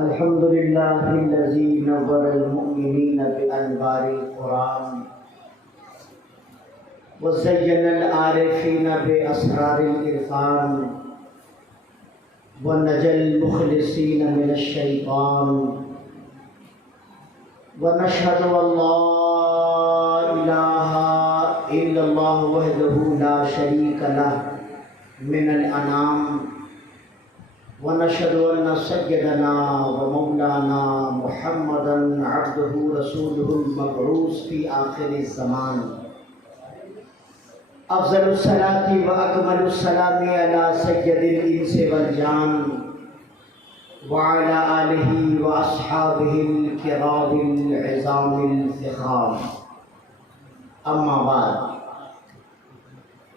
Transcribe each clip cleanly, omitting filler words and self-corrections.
الحمد لله الذي نور المؤمنين بأنوار القرآن وزين العارفين بأسرار العرفان ونجى المخلصين من الشيطان ونشهد أن لا إله إلا الله وحده لا شريك له من الأنام ونشهد أن سيدنا ومولانا محمدا عبده رسوله المبعوث في آخر الزمان أفضل الصلاة وأكمل السلام على سيد الإنس والجان وعلى آله وأصحابه الكرام العظام الفخام. أما بعد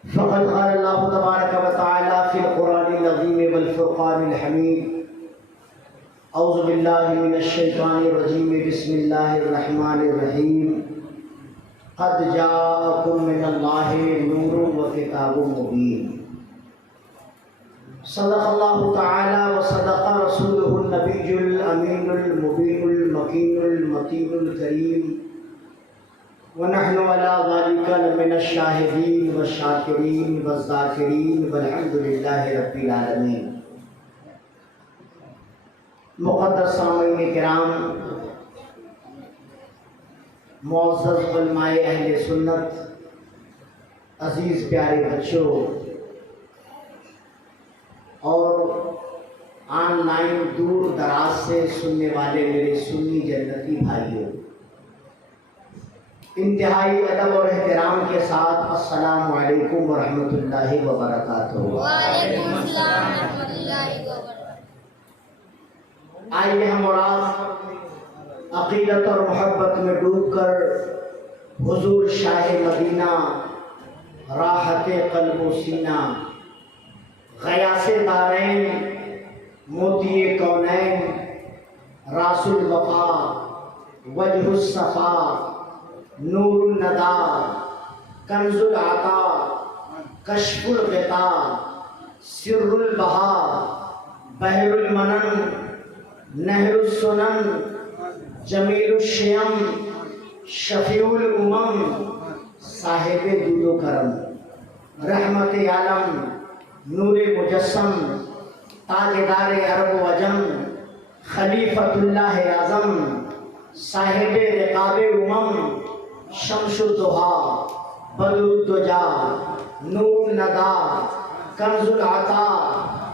فقد قال الله تبارك وتعالى في القرآن العظيم والفرقان الحميد: أعوذ بالله من الشيطان الرجيم، بسم الله الرحمن الرحيم. قد جاءكم من الله نور وكتاب مبين. صدق الله تعالى وصدق رسوله النبي الأمين المبين المكين المتين الكريم، ونحن على ذلك لمن الشاهدين والشاكرين والذاكرين والحمد لله رب العالمين. مقدس سامعین کرام، معزز علماء اہل سنت، عزیز پیارے بچوں اور آن لائن دور دراز سے سننے والے میرے سنی جنتی بھائیوں، انتہائی ادب اور احترام کے ساتھ السلام علیکم ورحمۃ اللہ وبرکاتہ. وعلیکم السلام ورحمۃ اللہ وبرکاتہ. آئیے ہم اور آپ عقیدت اور محبت میں ڈوب کر حضور شاہ مدینہ، راحت قلب و سینہ، غیاث دارین، موتی کونین، راس الوفا، وجہ الصفا، نور الندا، کنز العطا، کشف الغطا، سر البہا، بحر المنن، نہر السنن، جمیل الشیم، شفیع الامم، صاحب جود و کرم، رحمت عالم، نور مجسم، تاجدار عرب و عجم، خلیفۃ اللہ اعظم، صاحب رقاب امم، شمس الضحیٰ، بدر الدجا، نور الندا، کنز العطا،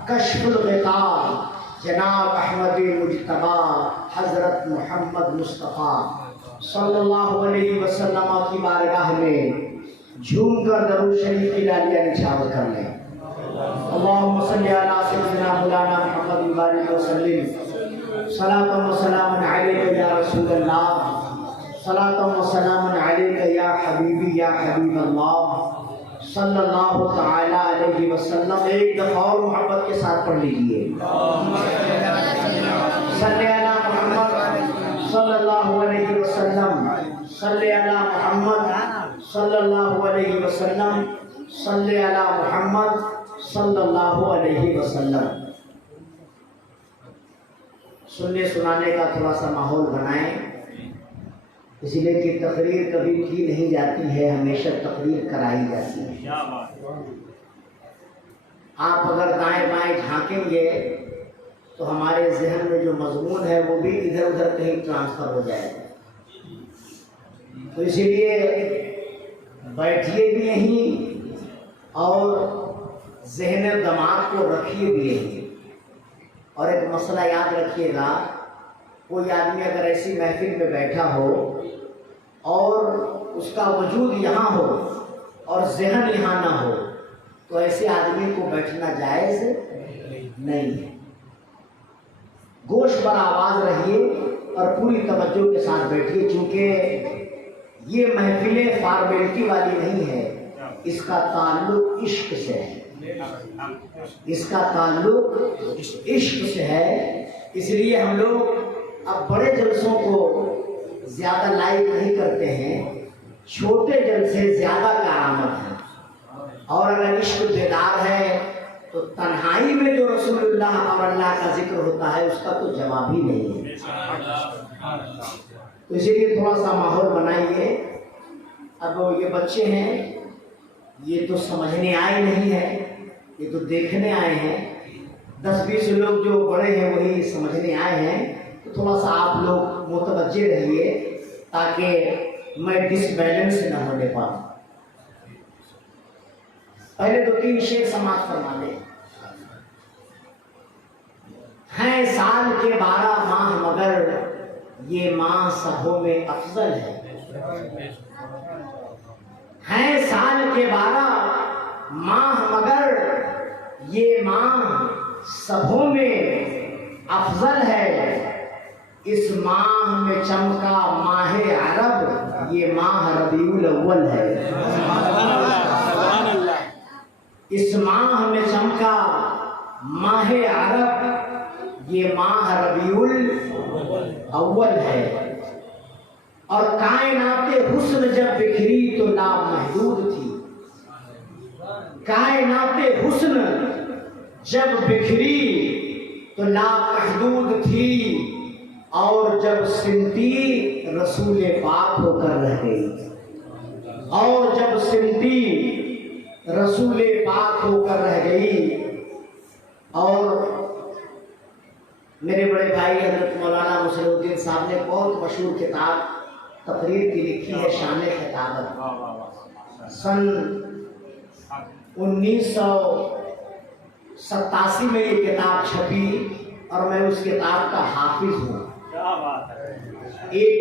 کشف الغطاء، جناب احمد مجتبیٰ حضرت محمد مصطفیٰ صلی اللہ علیہ وسلم کی بارگاہ میں جھوم کر درود شریف کی لالیاں نچھاور کر لیں. اللہم صلی علی سیدنا مولانا محمد وبارک وسلم. صلاۃ و سلام علیک یا رسول اللہ، صلاۃ و سلام علیک یا حبیبی یا حبیب اللہ صلی اللہ تعالی علیہ وسلم. ایک دفعہ اور محبت کے ساتھ پڑھ لیجیے: صلی علی محمد صلی اللہ علیہ وسلم، صلی علی محمد صلی اللہ علیہ وسلم، صلی علی محمد صلی اللہ علیہ وسلم. سننے سنانے کا تھوڑا سا ماحول بنائیں، اس لیے کہ تقریر کبھی کی نہیں جاتی ہے، ہمیشہ تقریر کرائی جاتی ہے. آپ اگر دائیں بائیں جھانکیں گے تو ہمارے ذہن میں جو مضمون ہے وہ بھی ادھر ادھر کہیں ٹرانسفر ہو جائے گا. تو اسی لیے بیٹھیے بھی نہیں اور ذہن دماغ کو رکھیے بھی نہیں. اور ایک مسئلہ یاد رکھیے گا، کوئی آدمی اگر ایسی محفل میں بیٹھا ہو اور اس کا وجود یہاں ہو اور ذہن یہاں نہ ہو تو ایسے آدمی کو بیٹھنا جائز نہیں ہے. گوش پر آواز رہیے اور پوری توجہ کے ساتھ بیٹھیے، چونکہ یہ محفلیں فارمیلٹی والی نہیں ہے، اس کا تعلق عشق سے ہے. اس کا تعلق عشق سے ہے. اس لیے ہم لوگ اب بڑے جلسوں کو زیادہ لائک نہیں کرتے ہیں، چھوٹے جلسے زیادہ کارآمد ہیں. اور اگر عشق بیدار ہے तो तन्हाई में जो रसूलुल्लाह और अल्लाह का जिक्र होता है उसका तो जवाब ही नहीं है। तो इसीलिए थोड़ा सा माहौल बनाइए। अब ये बच्चे हैं, ये तो समझने आए नहीं है, ये तो देखने आए हैं। 10-20 लोग जो बड़े हैं वही समझने आए हैं। तो थोड़ा सा आप लोग मुतवज्जे रहिए ताकि मैं डिसबैलेंस न होने पाऊँ। पहले 2-3 शेर समाप्त फरमा दे। हैं साल के 12 माह मगर ये माह सबों में अफजल है। हैं साल के 12 माह मगर ये माह सबों में अफजल है। इस माह में चमका माह अरब, ये माह रबीउल अव्वल है। इस माह में चमका माह अरब, ये माह रबीउल अव्वल है। और कायनाते हुस्न जब बिखरी तो लामहदूद थी। कायनाते हुस्न जब बिखरी तो लामहदूद थी। और जब सिमटी रसूल पाक होकर रह गई। और जब सिमटी रसूल पाक होकर रह गई। और मेरे बड़े भाई हजरत मौलाना मुसलुद्दीन साहब ने बहुत मशहूर किताब तकरीर की लिखी है, शान खिताबत। सन 1987 में ये किताब छपी और मैं उस किताब का हाफिज हूँ। A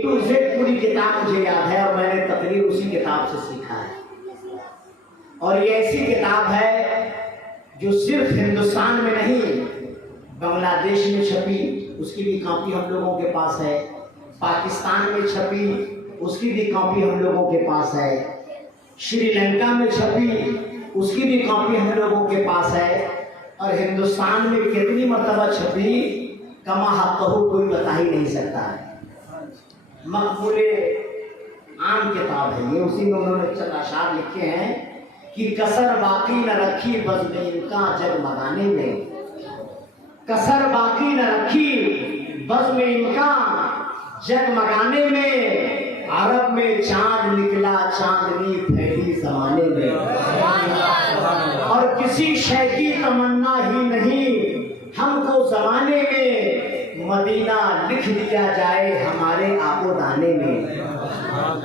to Z पूरी किताब मुझे याद है और मैंने तकरीर उसी किताब से सीखा है। और ये ऐसी किताब है जो सिर्फ हिंदुस्तान में नहीं, बांग्लादेश में छपी, उसकी भी कॉपी हम लोगों के पास है। पाकिस्तान में छपी, उसकी भी कॉपी हम लोगों के पास है। श्रीलंका में छपी, उसकी भी कॉपी हम लोगों के पास है। और हिंदुस्तान में कितनी मरतबा छपी कमा हक़हू कोई बता ही नहीं सकता है। मकबूले आम किताब है ये। उसी में उन्होंने चंद अशार लिखे हैं कि कसर बाकी न रखी बज़्म इनका जगमगाने में। कसर बाकी न रखी बज़्म इनका जगमगाने में। अरब में चांद निकला चांदनी फैली जमाने में। और किसी शय की तमन्ना ही नहीं हमको जमाने में। मदीना लिख दिया जाए हमारे आबोदाने में।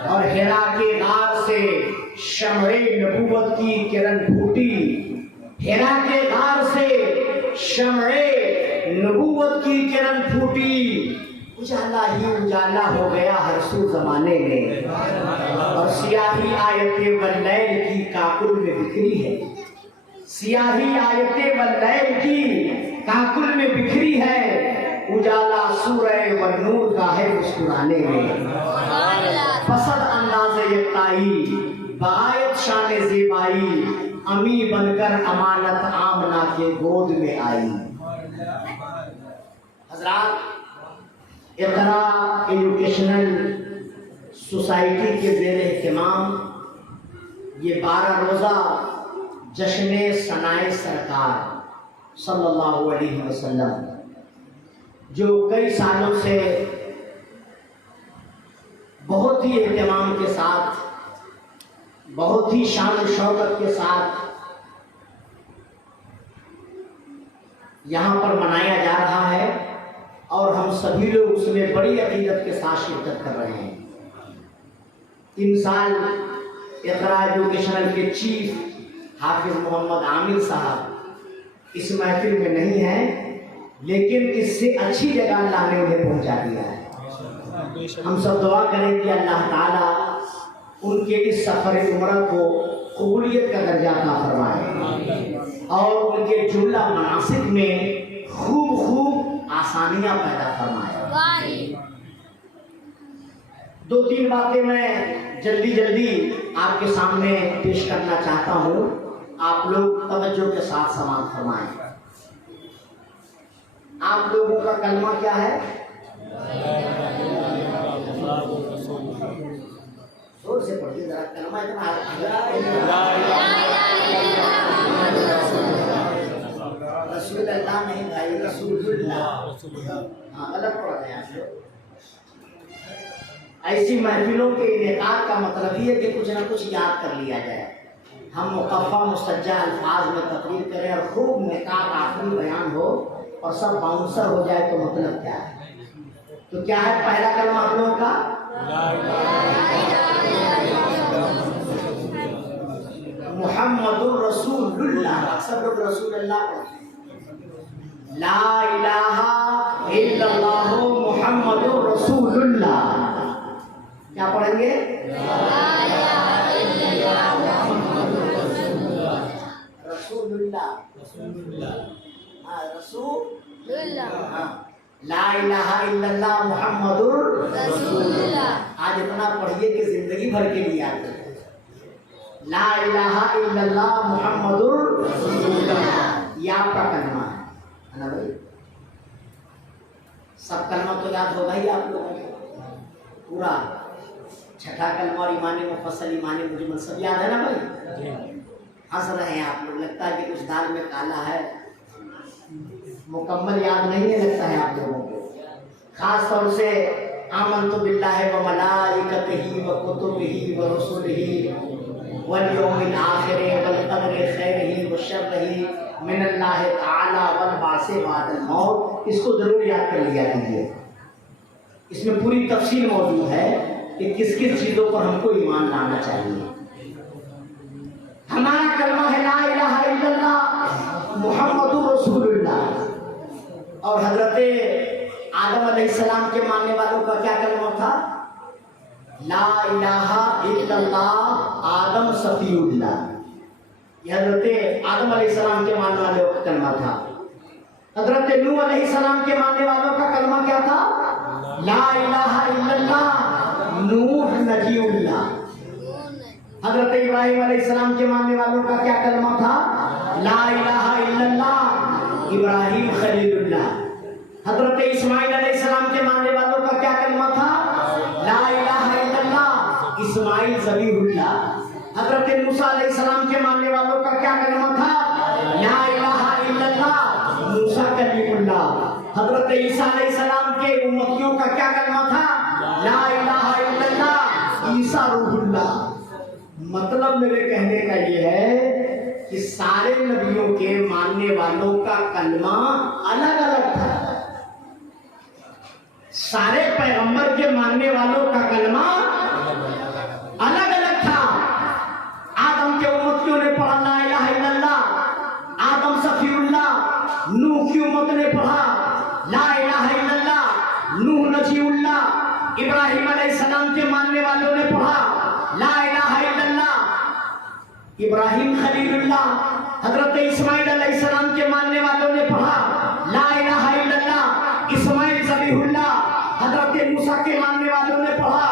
और हिरा के गार से शमरे नबूवत की किरण फूटी। हिरा के गार से शमरे नबूवत की किरण फूटी। उजाला ही उजाला हो गया हर सू जमाने में। और सियाही आयते वल्लैल की काकुल में बिखरी है। सियाही आयते वल्लैल की काकुल में बिखरी है। उजाला सूरह व नूर का है मुस्कुराने में। फसद अंदाज़ यक्ताई बायत शान ज़ेबाई। अमी बनकर अमानत आमना के गोद में आई। हज़रात, इक़रा एजुकेशनल सोसाइटी के ज़ेर एहतमाम ये 12 रोज़ा जश्न सनाए सरकार सल्लल्लाहु अलैहि वसल्लम, जो कई सालों से बहुत ही एहतमाम के साथ, बहुत ही शान और शौकत के साथ यहाँ पर मनाया जा रहा है। और हम सभी लोग उसमें बड़ी अकीदत के साथ शिरकत कर रहे हैं। 3 साल इक़रा एजुकेशनल के चीफ हाफिज मोहम्मद आमिर साहब इस महफिल में नहीं हैं, लेकिन इससे अच्छी जगह अल्लाह ने उन्हें पहुंचा दिया है। हम सब दुआ करें कि अल्लाह ताला उनके इस सफ़र उम्र को कबूलियत का दर्जा अता फरमाए और उनके जुमला मनासिक में खूब आसानियां पैदा फरमाए। 2-3 बातें मैं जल्दी आपके सामने पेश करना चाहता हूँ। आप लोग तवज्जो के साथ समाअत फरमाएं। आप लोगों का कलमा क्या है? जोर से पढ़िए जरा, कलमा इतना अल्लाह नहीं भाई, रसूलुल्लाह। हाँ, गलत पढ़ रहे हैं आप लोग। ऐसी महफिलों के इनेकाद का मतलब ही है कि कुछ ना कुछ याद कर लिया जाए, हम मुकफ़ा मुस्तज्जा अल्फाज में तकरीर करें और खूब निकात आखिरी बयान हो और सब बाउंसर हो जाए, तो मतलब क्या है? तो क्या है पहला कलमा आप लोगों का? मुहम्मदुर रसूलुल्लाह। सब लोग रसूलुल्लाह पढ़ते हैं। ला इलाहा इल्लल्लाह मुहम्मदुर रसूलुल्लाह। क्या पढ़ेंगे? रसूलुल्लाह। हाँ, रसूलुल्लाह। हाँ, ला इलाहा इल्लल्लाह मुहम्मदुर रसूलुल्लाह। आज इतना पढ़िए कि जिंदगी भर के लिए याद रखें। ला इलाहा इल्लल्लाह मुहम्मदुर रसूलुल्लाह, ये आपका कलमा है ना भाई? सब कलमा तो याद होगा ही आप लोगों को पूरा। छठा कलमा और ईमान मुफस्सल ईमान मुजमल सब याद है ना भाई? हंस रहे हैं आप लोग, लगता है कि कुछ दाल में काला है, मुकम्मल याद नहीं है लगता है आप लोगों को। खास तौर से आमन्तु बिल्लाहि व मलाइकतिही व कुतुबिही व रुसुलिही वल यौमिल आखिरि वल क़दरि खैरिही व शर्रिही मिनल्लाहि तआला वल बासे बादल मौत, इसको जरूर याद कर लिया कीजिए। इसमें पूरी तफसील मौजूद है कि किस किस चीज़ों पर हमको ईमान लाना चाहिए। हमारा कलमा है ला इलाहा इल्लल्लाह मुहम्मदुर रसूलुल्लाह। और हजरत आदम अलैहिस्सलाम के मानने वालों का क्या कलमा था? ला इलाहा इल्लल्लाह आदम सफीउल्लाह। यह हजरत आदम अलैहिस्सलाम के मानने वालों का कलमा था। हजरत नूह अलैहिस्सलाम के मानने वालों का कलमा क्या था? ला इलाहा इल्लल्लाह नूह नजीउल्लाह। हजरत इब्राहिम अलैहिस्सलाम के मानने वालों का क्या कलमा था? ला इलाहा इल्लल्लाह इब्राहिम खलीलुल्लाह। हजरत इस्माइल अलैहिस्सलाम के मानने वालों का क्या कलमा था? ला इलाहा इल्लल्लाह इस्माइल ज़बीहुल्लाह। हजरत मूसा अलैहिस्सलाम के मानने वालों का क्या कलमा था? ला इलाहा इल्लल्लाह मूसा कलीमुल्लाह। हजरत ईसा अलैहिस्सलाम के उम्मतियों का क्या कलमा था? ला इलाहा इल्लल्लाह ईसा रूहुल्लाह। मतलब मेरे कहने का ये है कि सारे नबियों के मानने वालों का कलमा अलग अलग था। सारे पैगंबर के मानने वालों का कलमा अलग अलग था। आदम के उम्मतियों ने पढ़ा ला इलाहा इल्लल्लाह, आदम सफीउल्लाह। नूह की उम्मत ने पढ़ा ला इलाहा इल्लल्लाह, नूह नजीउल्लाह। इब्राहिम अलैहिस्सलाम के मानने वालों ने पढ़ा ला इलाहा इल्लल्लाह, इब्राहिम खलीलुल्लाह। हजरत इस्माइल अलैहिस्सलाम के मानने वालों ने पढ़ा ला इलाहा इल्लल्लाह, इस्माइल ज़बीहुल्लाह। हजरत मूसा के मानने वालों ने पढ़ा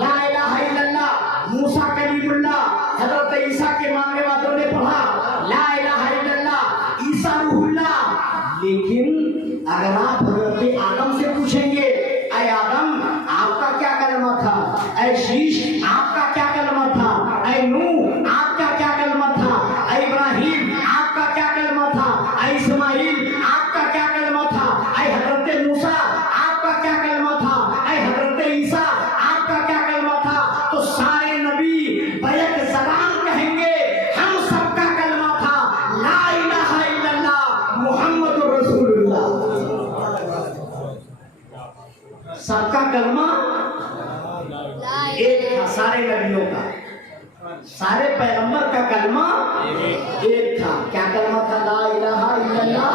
ला इलाहा इल्लल्लाह, मूसा कलीमुल्लाह। हजरत ईसा के मानने वालों ने पढ़ा ला इलाहा इल्लल्लाह, ईसा रूहुल्लाह। लेकिन अगर आप हजरत आदम से पूछेंगे, ऐ आदम आपका क्या कलमा था? ऐ शीश आपका क्या कलमा था? ऐ नूह आपका क्या कलमा था? ऐ इब्राहिम आपका क्या कलमा था? ऐ इस्माइल आपका क्या कलमा था? ऐ हजरत मूसा आपका क्या कलमा था? ऐ हजरत ईसा आपका क्या कलमा था? तो सारे नबी बैक ज़बान कहेंगे हम सबका कलमा था ला इलाहा इल्लल्लाह मुहम्मदुर रसूलुल्लाह। सबका कलमा एक था, सारे नबियों का, सारे पैगंबर का कलमा एक था। क्या कलमा था? ला इलाहा इल्लल्लाह।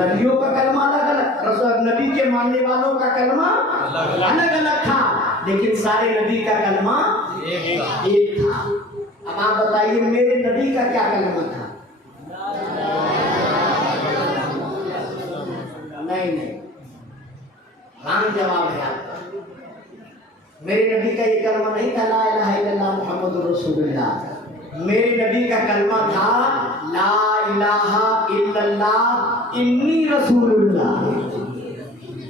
नबियों का कलमा अलग अलग, नबी के मानने वालों का कलमा अलग अलग था, लेकिन सारे नबी का कलमा एक था। अब आप बताइए मेरे नबी का क्या कलमा था? नहीं, रॉन्ग जवाब है आपका। मेरे नबी का ये कलमा नहीं था ला इलाहा इल्लल्लाह मुहम्मदुर रसूलुल्लाह। मेरे नबी का कलमा था ला इलाहा इल्लल्लाह इन्नी रसूलुल्लाह।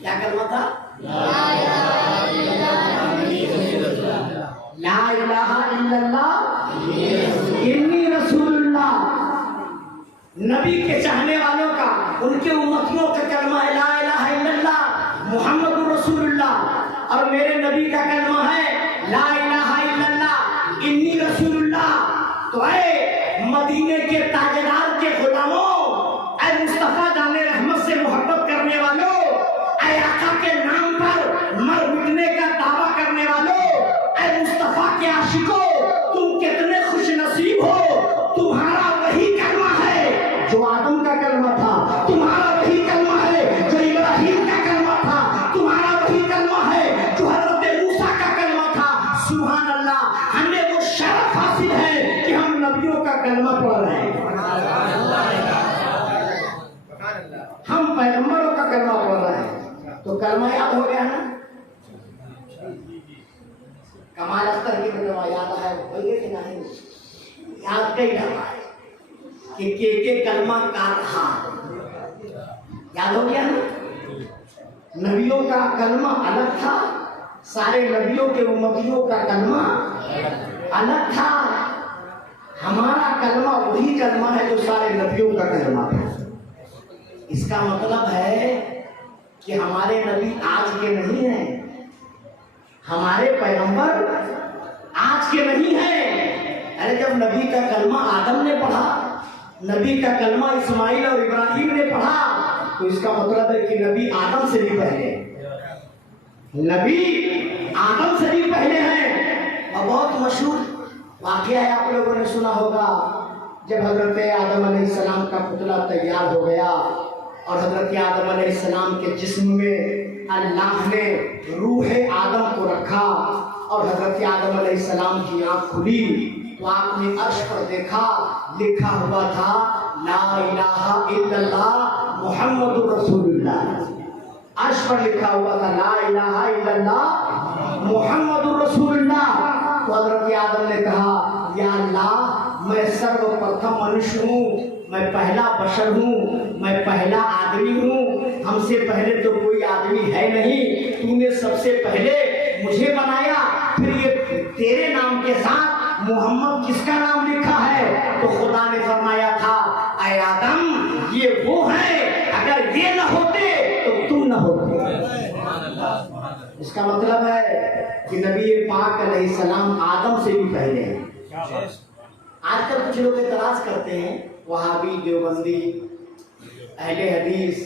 क्या कलमा था? ला इलाहा इल्लल्लाह इन्नी रसूलुल्लाह। नबी के चाहने वालों का اور میرے نبی کا کلمہ ہے لا الہ الا اللہ انی رسول اللہ، تو اے مدینے کے تاجدار کے غلاموں، اے مصطفیٰ جان رحمت سے محبت کرنے والوں، اے آقا کے نام پر مر مٹنے کا دعویٰ کرنے والوں، اے مصطفیٰ کے عاشقوں، تم کتنے خوش نصیب ہو، تمہارا وہی کلمہ ہے جو آدم کا کلمہ تھا، تمہارا وہی کلمہ ہے جو ابراہیم کا کلمہ تھا، تمہارا وہی کلمہ ہے جو حضرت موسیٰ کا کلمہ تھا۔ سبحان اللہ، ہمیں وہ شرف حاصل ہے کہ ہم نبیوں کا کلمہ پڑھ رہے ہیں، ہم پیغمبروں کا کلمہ پڑھ رہے ہیں، تو کلمہ یاد ہو گیا نا؟ کمال اختر کی کلمہ یاد ہے ہوئے کہ نہیں؟ یاد کئی رہا ہے کہ کلمہ کا تھا، یاد ہو گیا نا؟ نبیوں کا کلمہ الگ تھا، سارے نبیوں کے امتیوں کا کلمہ الگ تھا، ہمارا کلمہ وہی کلمہ ہے جو سارے نبیوں کا کلمہ ہے۔ اس کا مطلب ہے کہ ہمارے نبی آج کے نہیں ہیں، ہمارے پیغمبر آج کے نہیں ہیں۔ ارے جب نبی کا کلمہ آدم نے پڑھا، نبی کا کلمہ اسماعیل اور ابراہیم نے پڑھا، تو اس کا مطلب ہے کہ نبی آدم سے بھی پہلے، نبی آدم سے بھی پہلے ہیں۔ اور بہت مشہور واقعہ ہے، آپ لوگوں نے سنا ہوگا، جب حضرت آدم علیہ السلام کا پتلا تیار ہو گیا اور حضرت آدم علیہ السلام کے جسم میں اللہ نے روح آدم کو رکھا اور حضرت آدم علیہ السلام کی آنکھ کھلی تو آپ نے عرش پر دیکھا، لکھا ہوا تھا لا الہ الا اللہ محمد رسول اللہ۔ عرش پر لکھا ہوا تھا لا الہ الا اللہ محمد رسول اللہ۔ تو حضرت آدم نے کہا یا اللہ، میں سرو پرتھم منش ہوں، میں پہلا بشر ہوں، میں پہلا آدمی ہوں، ہم سے پہلے تو کوئی آدمی ہے نہیں، تو نے سب سے پہلے مجھے بنایا، پھر یہ تیرے نام کے ساتھ محمد کس کا نام لکھا ہے؟ تو خدا نے فرمایا تھا اے آدم یہ وہ ہیں، اگر یہ نہ ہوتے تو تم نہ ہوتے۔ اس کا مطلب ہے کہ نبی پاک علیہ السلام آدم سے بھی پہلے ہیں۔ آج کل کچھ لوگ اعتراض کرتے ہیں، وہابی، دیوبندی، اہل حدیث،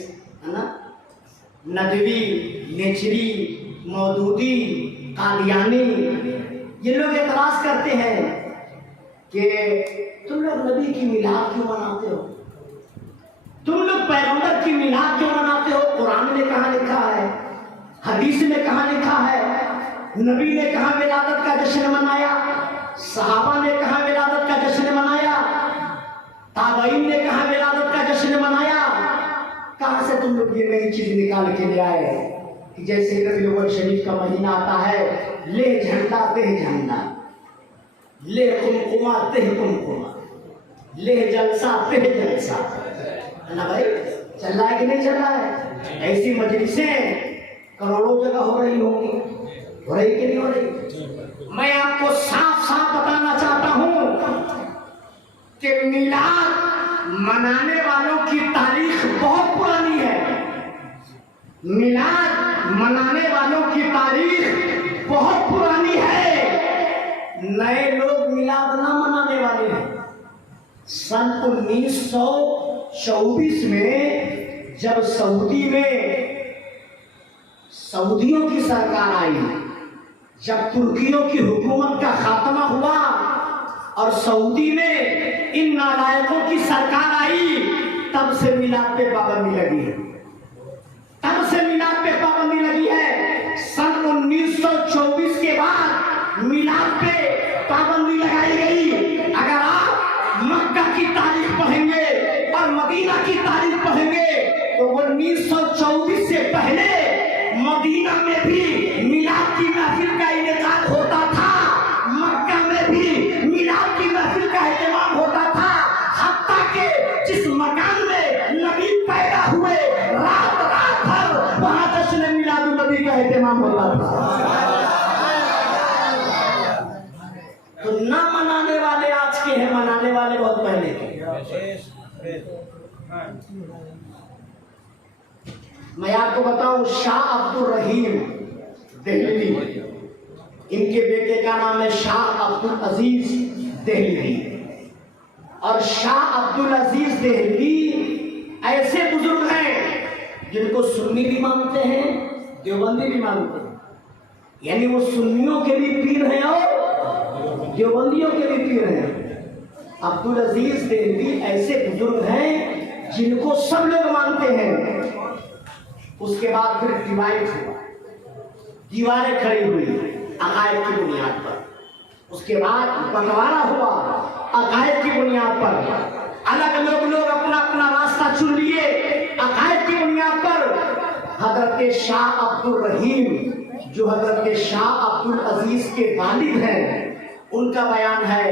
ہے نا، ندوی، نیچری، مودودی، قادیانی، یہ لوگ اعتراض کرتے ہیں کہ تم لوگ نبی کی میلاد کیوں مناتے ہو، تم لوگ پیغمبر کی میلاد کیوں مناتے ہو؟ قرآن نے کہاں لکھا ہے، حدیث میں کہاں لکھا ہے، نبی نے کہاں ولادت کا جشن منایا، صحابہ نے کہاں ولادت کا جشن منایا، تابعین نے کہاں ولادت کا جشن منایا؟ کہاں سے تم لوگ یہ نئی چیز نکال کے لے آئے کہ جیسے ربیع الاول شریف کا مہینہ آتا ہے، لے جھنڈا تہ جھنڈا، لے قمقمہ تہ قمقمہ، لے جلسہ تہ جلسہ، ہے نا بھائی؟ چل رہا ہے کہ نہیں چل رہا ہے؟ ایسی مجلسیں کروڑوں جگہ ہو رہی ہوں گی، ہو رہی کہ نہیں ہو رہی؟ میں آپ کو صاف صاف بتانا چاہتا ہوں کہ میلاد منانے والوں کی تاریخ بہت پرانی ہے، میلاد منانے والوں کی تاریخ بہت پرانی ہے، نئے لوگ میلاد نہ منانے والے ہیں۔ سن 1924 میں جب سعودی میں سعودیوں کی سرکار آئی، جب ترکیوں کی حکومت کا خاتمہ ہوا اور سعودی میں ان نالائقوں کی سرکار آئی، تب سے میلاد پہ پابندی لگی ہے، تب سے میلاد پہ پابندی لگی ہے۔ سن 1924 کے بعد میلاد پہ پابندی لگائی گئی۔ اگر آپ مکہ کی تاریخ پڑھیں گے اور مدینہ کی تاریخ پڑھیں گے تو 1924 سے پہلے مدینہ میں بھی میلاد کی محفل کا انعقاد ہوتا تھا، مکہ میں بھی میلاد کی محفل کا اہتمام ہوتا تھا، حتیٰ کہ جس مکان میں نبی پیدا ہوئے رات بھر وہاں جشن میلاد النبی کا اہتمام ہوتا تھا۔ تو نہ منانے والے آج کے ہیں، منانے والے بہت پہلے کے۔ میں آپ کو بتاؤں، شاہ عبد الرحیم دہلوی. ان کے بیٹے کا نام ہے شاہ عبدالعزیز دہلوی. اور شاہ عبدالعزیز دہلوی ایسے بزرگ ہیں جن کو سنی بھی مانتے ہیں, دیوبندی بھی مانتے ہیں. یعنی وہ سنیوں کے بھی پیر ہیں اور دیوبندیوں کے بھی پیر ہیں. عبدالعزیز دہلوی ایسے بزرگ ہیں جن کو سب لوگ مانتے ہیں. اس کے بعد پھر ڈیوائڈ ہوا, دیواریں کھڑی ہوئی عقائد کی بنیاد پر. اس کے بعد بنٹوارا ہوا عقائد کی بنیاد پر. الگ لوگ اپنا اپنا راستہ چن لیے عقائد کی بنیاد پر. حضرت شاہ عبدالرحیم جو حضرت شاہ عبدالعزیز کے والد ہیں, ان کا بیان ہے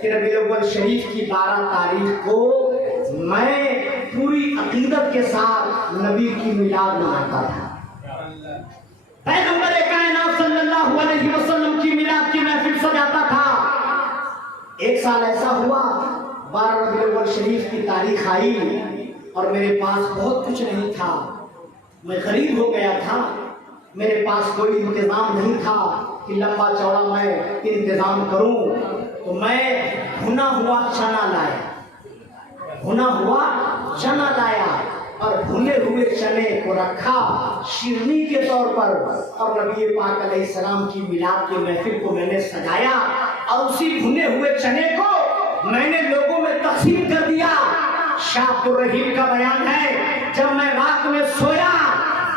کہ ربیع الاول شریف کی 12 تاریخ کو میں پوری عقیدت کے ساتھ نبی کی میلاد مناتا تھا. پیغمبر کائنات صلی اللہ علیہ وسلم کی میلاد کی محفل سجاتا تھا. ایک سال ایسا ہوا 12 ربیع الاول شریف کی تاریخ آئی اور میرے پاس بہت کچھ نہیں تھا. میں غریب ہو گیا تھا. میرے پاس کوئی انتظام نہیں تھا کہ لمبا چوڑا میں انتظام کروں. تو میں بھنا ہوا چنا لایا اور بھنے ہوئے چنے کو رکھا شیرنی کے طور پر, اور نبی پاک علیہ السلام کی میلاد کی محفل کو میں نے سجایا اور اسی بھنے ہوئے چنے کو میں نے لوگوں میں تقسیم کر دیا. شاہ عبدالرحیم کا بیان ہے جب میں رات میں سویا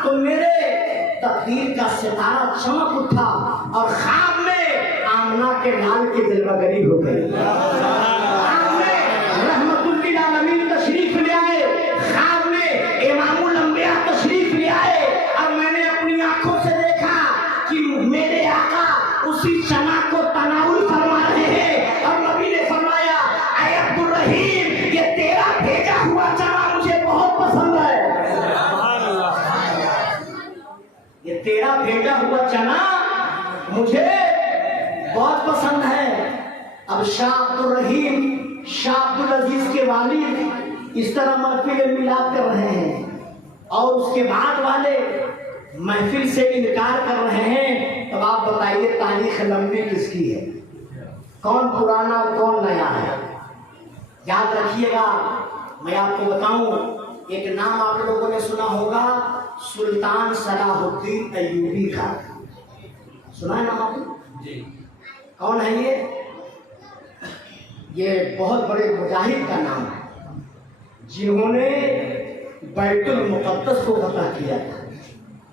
تو میرے تقدیر کا ستارہ چمک اٹھا اور خواب میں آمنہ کے لال کی جلوہ گری ہو گئی. خواب میں رحمت للعالمین تشریف لے آئے, خواب میں امام الانبیاء تشریف لے آئے اور میں نے اپنی آنکھوں سے دیکھا کہ میرے آقا اسی چنا کو تناول فرما رہے ہیں اور نبی نے فرمایا اے عبدالرحیم یہ تیرا بھیجا ہوا چنا مجھے بہت پسند ہے. یہ تیرا بھیجا ہوا چنا مجھے بہت پسند ہے. اب شاہ عبدالرحیم شاہ عبدالعزیز کے والد اس طرح محفل میلاد کر رہے ہیں اور اس کے بعد والے محفل سے انکار کر رہے ہیں. تب آپ بتائیے تاریخ لمبی کس کی ہے, کون پرانا اور کون نیا ہے؟ یاد رکھیے گا. میں آپ کو بتاؤں, ایک نام آپ لوگوں نے سنا ہوگا سلطان صلاح الدین ایوبی کا. سنا ہے نام آپ نے؟ کون ہے یہ؟ یہ بہت بڑے مجاہد کا نام ہے جنہوں نے بیت المقدس کو فتح کیا تھا.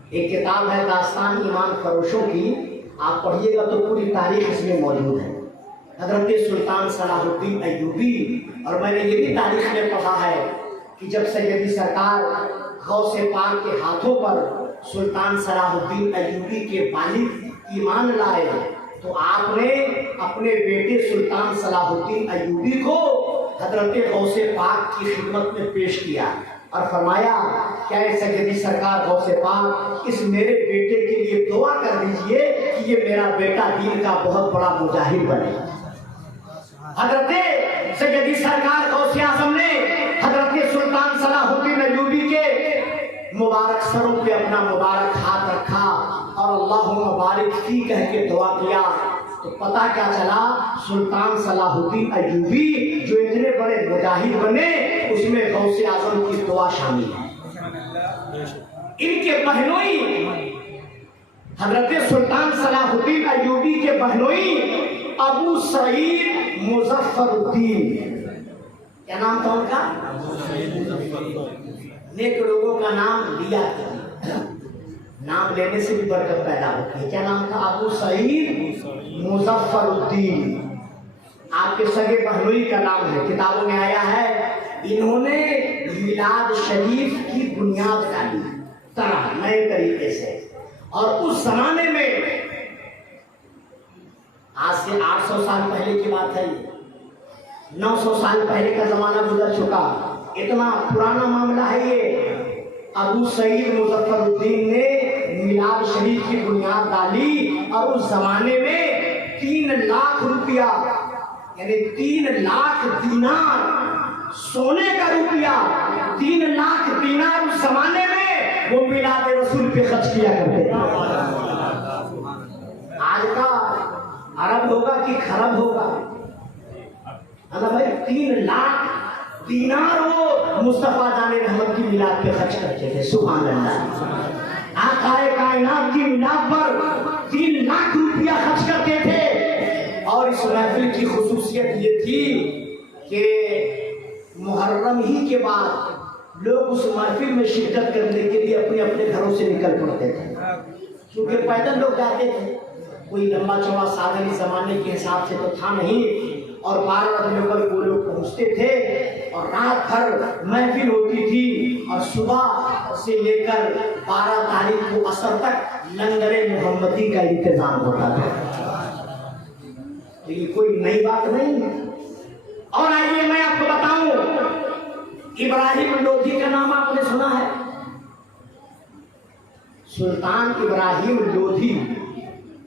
ایک کتاب ہے داستان ایمان فروشوں کی, آپ پڑھیے گا تو پوری تاریخ اس میں موجود ہے. حضرت سلطان صلاح الدین ایوبی, اور میں نے یہ بھی تاریخ میں پڑھا ہے کہ جب سیدی سرکار غوث پاک کے ہاتھوں پر سلطان صلاح الدین ایوبی کے والد ایمان لائے تو آپ نے اپنے بیٹے سلطان صلاح الدین ایوبی کو حضرت غوث پاک کی خدمت میں پیش کیا اور فرمایا کیا سیدی سرکار غوث پاک اس میرے بیٹے کے لیے دعا کر دیجئے کہ یہ میرا بیٹا دین کا بہت بڑا مجاہد بنے. حضرت سیدی سرکار غوث اعظم نے حضرت سلطان صلاح الدین ایوبی کے مبارک سروں پہ اپنا مبارک ہاتھ رکھا اور اللہم بارک فی کہہ کے دعا کیا. تو پتہ کیا چلا, سلطان صلاح الدین ایوبی جو اتنے بڑے مجاہد بنے اس میں غوث اعظم کی دعا شامل ہے. ان کے بہنوئی حضرت سلطان صلاح الدین ایوبی کے بہنوئی ابو سعید مظفر الدین, کیا نام تھا ان کا؟ نیک لوگوں کا نام لیا تھا, نام لینے سے بھی برکت پیدا ہوتی ہے. کیا نام تھا؟ ابو سعید مظفر الدین. آپ کے سگے بہنوئی کا نام ہے, کتابوں میں آیا ہے انہوں نے میلاد شریف کی بنیاد ڈالی طرح نئے طریقے سے. اور اس زمانے میں آج سے 800 سال پہلے کی بات ہے, یہ 900 سال پہلے کا زمانہ گزر چکا, اتنا پرانا معاملہ ہے یہ. ابو سعید مظفر الدین نے میلاد شریف کی بنیاد ڈالی اور اس زمانے میں 3 لاکھ روپیہ یعنی 3 لاکھ دینار سونے کا روپیہ 3 لاکھ دینار اس زمانے میں وہ میلاد رسول پہ خرچ کیا کرتے. आज का अरब होगा कि खरब होगा। अल्लाह भाई 3 लाख दीनार वो मुस्तफा जाने रहमत की मिलाद पे खर्च करते थे। सुभान अल्लाह। आकाए कायनात की मिलाद पर 3 लाख रुपया खर्च करते थे। और इस महफिल की खुसूसियत ये थी कि मुहर्रम ही के बाद लोग उस महफिल में शिरकत करने के लिए अपने अपने घरों से निकल पड़ते थे, क्योंकि पैदल लोग जाते थे, कोई लंबा चौड़ा साधन इस जमाने के हिसाब से तो था नहीं। और 12 नवंबर को लोग पहुँचते थे और रात भर महफिल होती थी और सुबह से लेकर 12 तारीख को असर तक लंगरे मोहम्मदी का इंतजाम होता था। तो ये कोई नई बात नहीं है। और आइए मैं आपको बताऊं, इब्राहिम लोधी का नाम आपने सुना है? सुल्तान इब्राहिम लोधी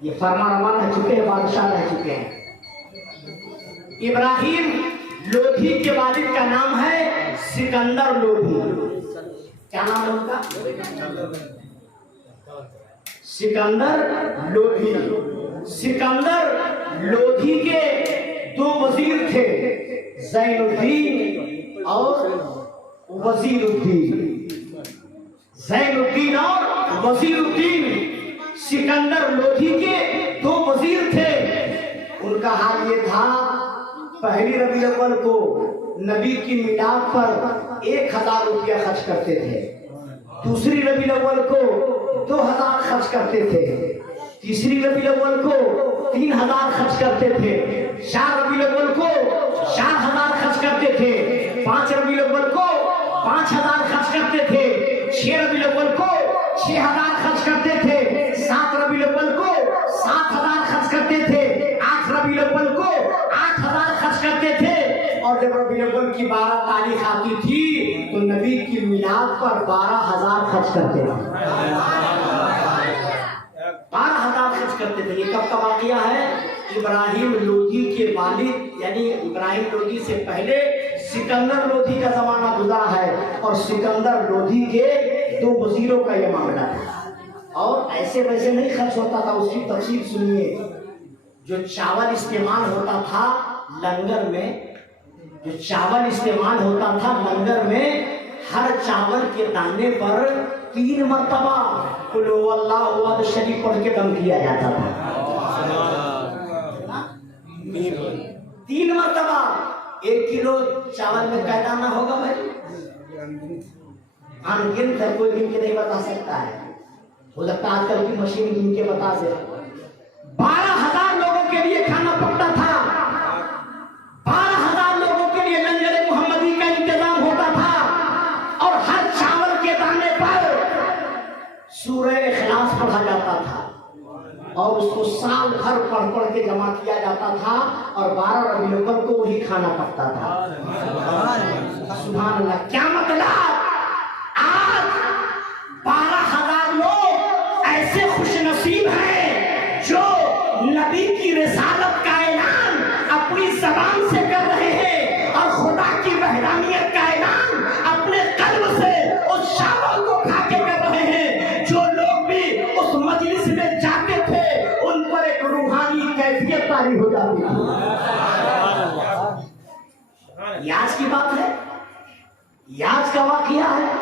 ये फरमा रह चुके हैं, बादशाह रह चुके हैं। इब्राहिम लोधी के वालिद का नाम है सिकंदर लोधी। क्या नाम है उनका? सिकंदर लोधी। सिकंदर लोधी के 2 वजीर थे, ज़ैनुद्दीन और वजीरुद्दीन। ज़ैनुद्दीन और वजीरुद्दीन सिकंदर लोधी के 2 वजीर थे। उनका हाल ये था, पहली रबी अव्वल को नबी की मिलाद पर 1000 रुपया खर्च करते थे, दूसरी रबी अव्वल को 2000 खर्च करते थे, तीसरी रबी अव्वल को 3000 खर्च करते थे, 4 रबी अव्वल को 4000 खर्च करते थे, 5 रबी अव्वल को 5000 खर्च करते थे, 6 रबी अव्वल को 6000 खर्च करते थे, 7 रबी अव्वल को 7000 खर्च करते थे, 8 रबी अव्वल को 8000 खर्च करते थे। और जब रबी अव्वल की 12 तारीख आती थी तो नबी की मिलाद पर 12000 खर्च करते थे। 12000 खर्च करते थे। ये कब का वाकया है? इब्राहिम लोधी के वालिद यानी इब्राहिम लोधी से पहले सिकंदर लोधी का जमाना गुजरा है और सिकंदर लोधी के 2 वजीरों का यह मामला है। और ऐसे वैसे नहीं खर्च होता था, उसकी तफसील सुनिए। जो चावल इस्तेमाल होता था लंगर में, जो चावल इस्तेमाल होता था लंगर में, हर चावल के दाने पर 3 मरतबा कुल हुवल्लाहु अहद शरीफ पढ़ के दम किया जाता था। 3 मरतबा। 1 किलो चावल में क्या दाना होगा भाई? अनगिनत है, कोई गिन के नहीं बता सकता है। हो सकता है आजकल की मशीन गिन के बता दे। 12000 लोगों के लिए खाना पकता था। 12000 लोगों के लिए लंगर मोहम्मदी का इंतजाम होता था और हर चावल के दाने पर सूरह इखलास पढ़ा जाता था और उसको साल भर पढ़ पढ़ के जमा किया जाता था और 12 रबी अव्वल को वही खाना पकता था। सुभान अल्लाह। क्या मतलब? आज 12000 लोग ऐसे खुशनसीब हैं जो नबी की रिसालत का ऐलान अपनी जबान से कर रहे हैं और खुदा की वहदानियत का ऐलान अपने कल्ब से उस चावल को खा के कर रहे हैं। जो लोग भी उस मजलिस में जाते थे उन पर एक रूहानी कैफियत तारी हो जाती थी। याज की बात है, याज का वाकया है।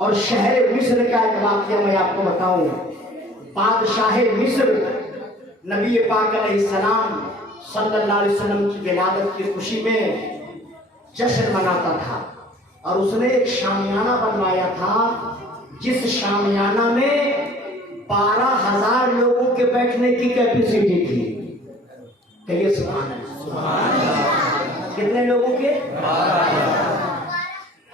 और शहर मिस्र का एक वाकया मैं आपको बताऊं। बादशाह मिस्र नबी पाक अलैहिस्सलाम सल्लल्लाहु अलैहि वसल्लम की विलादत की खुशी में जश्न मनाता था और उसने एक शामियाना बनवाया था, जिस शामियाना में 12000 लोगों के बैठने की कैपेसिटी थी। कहिए सुभान अल्लाह। कितने लोगों के?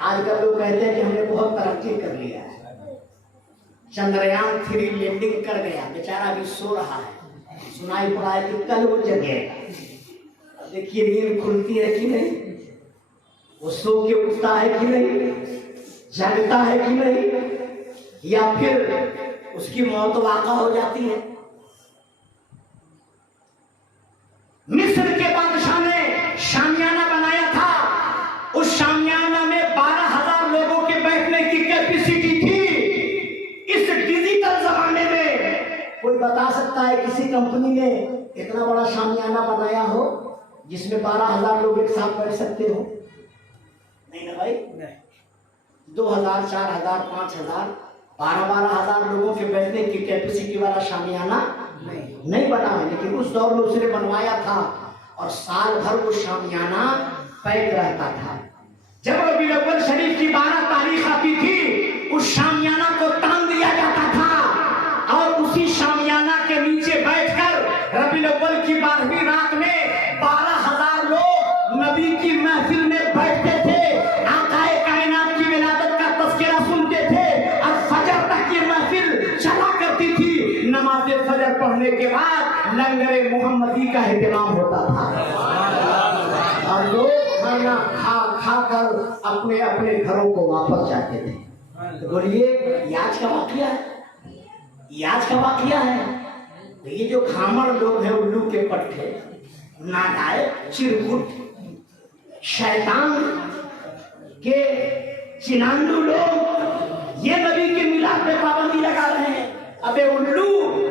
आजकल लोग कहते हैं कि हमने बहुत तरक्की कर लिया है, चंद्रयान 3 लैंडिंग कर गया, बेचारा अभी सो रहा है, सुनाई पड़ा है कि कल वो जगेगा। देखिए नींद खुलती है कि नहीं, वो सो के उठता है कि नहीं, जगता है कि नहीं, या फिर उसकी मौत वाक़ा हो जाती है। मिस्र के बादशाह ने शामियाना बनाया था, उस शामियाना में 12000 लोगों के बैठने की कैपेसिटी थी। इस डिजिटल जमाने में कोई कोई बता सकता है किसी कंपनी ने इतना बड़ा शामियाना बनाया हो जिसमें 12,000 लोग एक साथ बैठ सकते हो? नहीं ना भाई, 2,000, 4,000, 5,000, 12,000 लोगों के बैठने की कैपेसिटी वाला शामियाना नहीं बना है, लेकिन उस दौर में उसने बनवाया था और साल भर वो शामियाना पैक रहता था। जब रबीउल अव्वल शरीफ की 12 तारीख आती थी, उस शामियाना को तान दिया जाता था और उसी शामियाना के नीचे बैठकर रबीउल अव्वल की 12वीं रात में 12,000 लोग नबी की महफिल में बैठते थे, आकाए कायनात की विलादत का तज़किरा सुनते थे और फजर तक ये महफिल चला करती थी। नमाज फजर पढ़ने के बाद लंगरे मुहम्मदी का एहतमाम होता था और लोग खाना खा कर अपने अपने घरों को वापस जाते थे। तो बोलिए, ये आज का वाकया है, ये आज का वाकया है। तो ये जो खामड़ लोग हैं, उल्लू के पट्टे, नालायक, चिरकुट, शैतान के चिनांदू लोग ये नबी के मिलाद पे पाबंदी लगा रहे हैं। अबे उल्लू,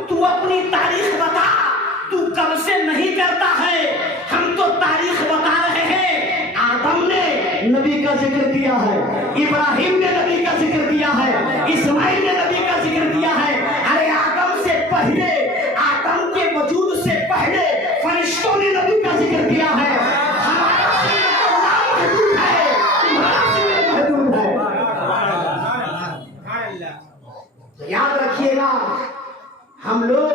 तू अपनी तारीख बता, तू कब से नहीं करता है? हम तो तारीख बता रहे हैं। आदम ने नबी का जिक्र किया है, इब्राहिम ने नबी का जिक्र किया है, इस्माइल ने नबी का जिक्र किया है। अरे आदम से पहले, आदम के वजूद से पहले फरिश्तों ने नबी का जिक्र किया है। हमारा महदूद है, तुम्हारा महदूद है। तो याद रखिएगा, हम लोग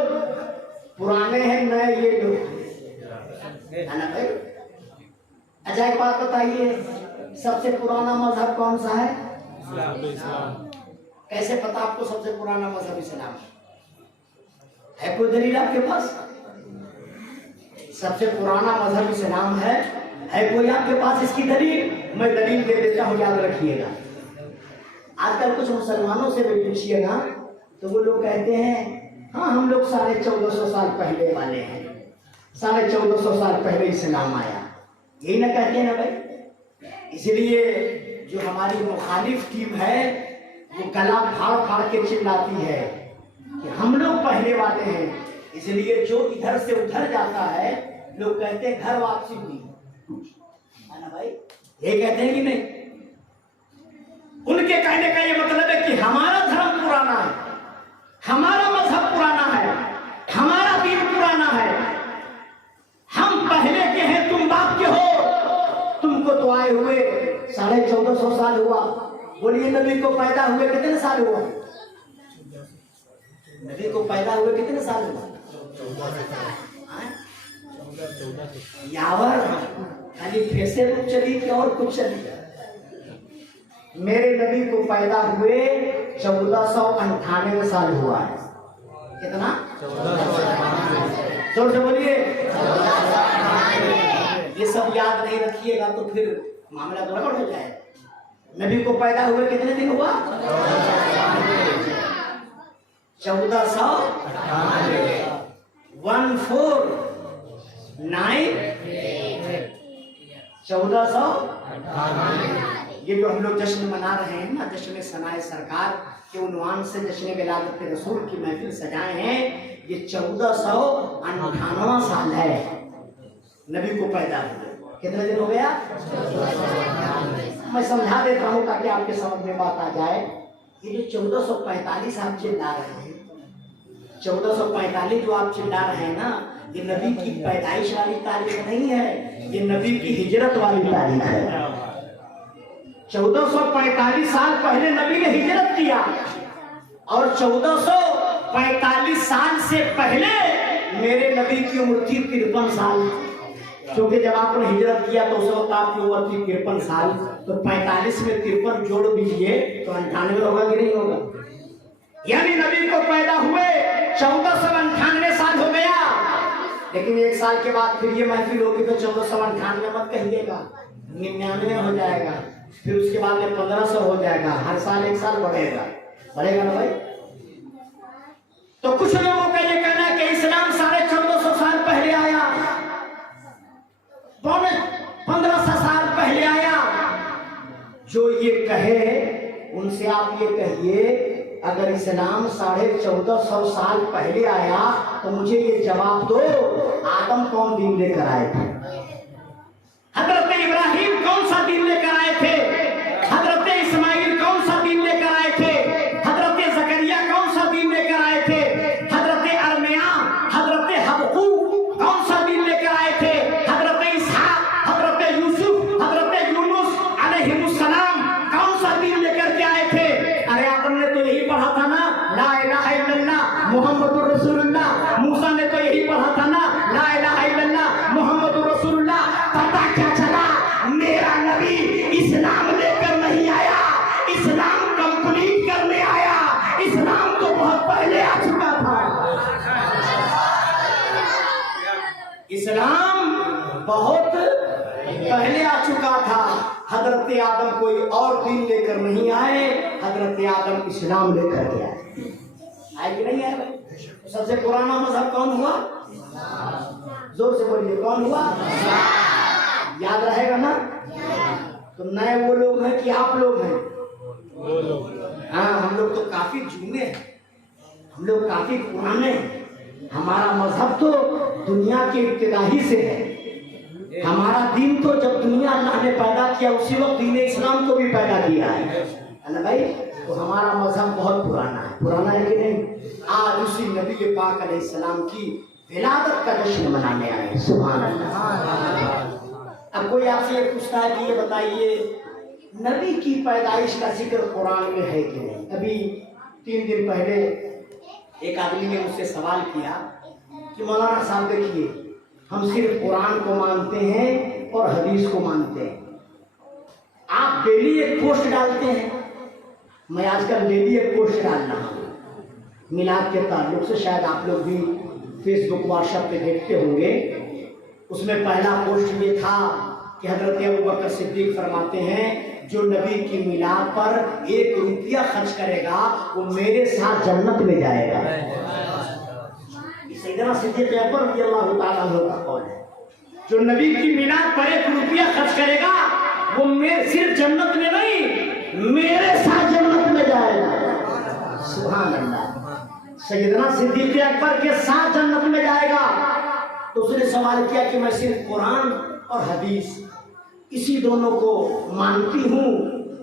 पुराने हैं, नए ये लोग है ना भाई। अच्छा एक बात बताइए, सबसे पुराना मजहब कौन सा है? कैसे पता आपको सबसे पुराना मजहब इस्लाम है? कोई दलील आपके पास? सबसे पुराना मजहब इस्लाम है कोई आपके पास इसकी दलील? मैं दलील दे देता हूँ, याद रखिएगा। आजकल कुछ मुसलमानों से भी पूछिएगा तो वो लोग कहते हैं हाँ हम लोग 1450 साल पहले वाले हैं, 1450 साल पहले इस्लाम आया, यही ना कहते हैं ना भाई। इसलिए जो हमारी मुखालिफ टीम है वो गला फाड़ फाड़ के चिल्लाती है कि हम लोग पहले वाले हैं। इसलिए जो इधर से उधर जाता है, लोग कहते हैं घर वापसी हुई, है ना भाई, ये कहते हैं कि नहीं? उनके कहने का ये मतलब है कि हमारा धर्म पुराना है, हमारा मजहब पुराना है, हमारा दीन पुराना है, हम पहले के हैं, तुम बाप के हो। तुमको तो आए हुए 1450 साल हुआ। बोलिए नबी को पैदा हुए कितने साल हुआ? नबी को पैदा हुए कितने साल हुआ? यावर खाली फैसे रूप चली कि और कुछ चली? मेरे नबी को पैदा हुए 1498 साल हुआ है। कितना? 1498। जोर से बोलिए। ये सब याद नहीं रखिएगा तो फिर मामला गड़बड़ हो जाए। नबी को पैदा हुए कितने दिन हुआ? 1498। ये जो हम लोग जश्न मना रहे हैं ना, जश्न सनाए सरकार के उन्वान से जश्न विलादत रसूल की महफिल सजाए हैं, ये 1498वां साल है नबी को पैदा हुए। कितने दिन हो गया? मैं समझा देता हूँ ताकि आपके समझ में बात आ जाए। ये जो 1445 आप चिल्ला रहे हैं, 1445 जो आप चिल्ला रहे हैं ना, ये नबी की पैदाइश वाली तारीख नहीं है, ये नबी की हिजरत वाली तारीख है। 1445 साल पहले नबी ने हिजरत किया और 1445 साल से पहले मेरे नबी की उम्र थी 53 साल। क्योंकि जब आपने हिजरत किया तो उस वक्त आपकी उम्र थी 53 साल, तो 45 में 53 जोड़ दीजिए तो 98 होगा कि नहीं होगा? यानी नबी को पैदा हुए 1498 साल हो गया। लेकिन एक साल के बाद फिर ये महफिल होगी तो 1498 मत कहिएगा, 99 हो जाएगा, फिर उसके बाद में 1500 हो जाएगा। हर साल एक साल बढ़ेगा, बढ़ेगा ना भाई। तो कुछ लोगों का ये कहना है कि इस्लाम 1450 साल पहले आया, 1500 साल पहले आया। जो ये कहे उनसे आप ये कहिए, اگر اسلام 1450 سال پہلے آیا تو مجھے یہ جواب دو، آدم کون دین لے کر آئے تھے؟ حضرت ابراہیم کون سا دین لے کر آئے تھے؟ حضرت اسماعیل کون سا دین لے کر آئے تھے؟ حضرت زکریا کون سا دین لے کر آئے تھے؟ حضرت ارمیا، حضرت حبقوق کون سا دین لے کر آئے تھے؟ حضرت اسحاق، حضرت یوسف، حضرت یونس علیہ السلام کون سا دین لے کر کے آئے تھے؟ ارے آدم نے تو یہی پڑھا تھا نا، لا الہ الا اللہ محمد رسول اللہ۔ موسیٰ نے تو یہی پڑھا تھا نا، لا الہ الا اللہ محمد رسول اللہ۔ پتہ کیا چلا؟ میرا نبی اسلام لے کر نہیں آیا، اسلام کمپلیٹ کرنے آیا۔ اسلام تو بہت پہلے آ چکا تھا، اسلام بہت پہلے آ چکا تھا۔ حضرت آدم کوئی اور دین لے کر نہیں آئے، حضرت آدم اسلام لے کر کے آئے کہ نہیں آئے؟ سب سے پرانا مذہب کون ہوا؟ زور سے بولیے، کون ہوا؟ یاد رہے گا نا؟ تو نئے وہ لوگ ہیں کہ آپ لوگ ہیں؟ ہاں، ہم لوگ تو کافی جونے ہیں، ہم لوگ کافی پرانے ہیں۔ ہمارا مذہب تو دنیا کے ابتدائی سے ہے۔ ہمارا دین تو جب دنیا اللہ نے پیدا کیا اسی وقت دین اسلام کو بھی پیدا کیا ہے نا بھائی۔ تو ہمارا مذہب بہت پرانا ہے، پرانا ہے کہ نہیں؟ آج اسی نبی پاک علیہ السلام کی ولادت کا جشن منانے آئے، سبحان اللہ۔ اب کوئی آپ سے یہ پوچھتا ہے کہ یہ بتائیے نبی کی پیدائش کا ذکر قرآن میں ہے کہ نہیں؟ ابھی 3 دن پہلے ایک آدمی نے مجھ سے سوال کیا کہ مولانا صاحب دیکھیے، ہم صرف قرآن کو مانتے ہیں اور حدیث کو مانتے ہیں، آپ ڈیلی ایک پوسٹ ڈالتے ہیں، میں آج کل ڈیلی ایک پوسٹ ڈال رہا ہوں میلاد کے تعلق سے، شاید آپ لوگ بھی فیس بک واٹس ایپ پہ دیکھتے ہوں گے۔ اس میں پہلا پوسٹ یہ تھا کہ حضرت ابوبکر صدیق فرماتے ہیں جو نبی کی میلاد پر 1 روپیہ خرچ کرے گا وہ میرے ساتھ جنت میں جائے گا۔ سیدنا صدیق اکبر رضی اللہ تعالیٰ عنہ کا قول ہے، جو نبی کی میلاد پر 1 روپیہ خرچ کرے گا وہ صرف جنت میں نہیں میرے ساتھ جنت میں جائے گا، سبحان اللہ۔ سیدنا صدیق اکبر کے ساتھ جنت میں جائے گا۔ تو اس نے سوال کیا کہ میں صرف قرآن اور حدیث اسی دونوں کو مانتی ہوں،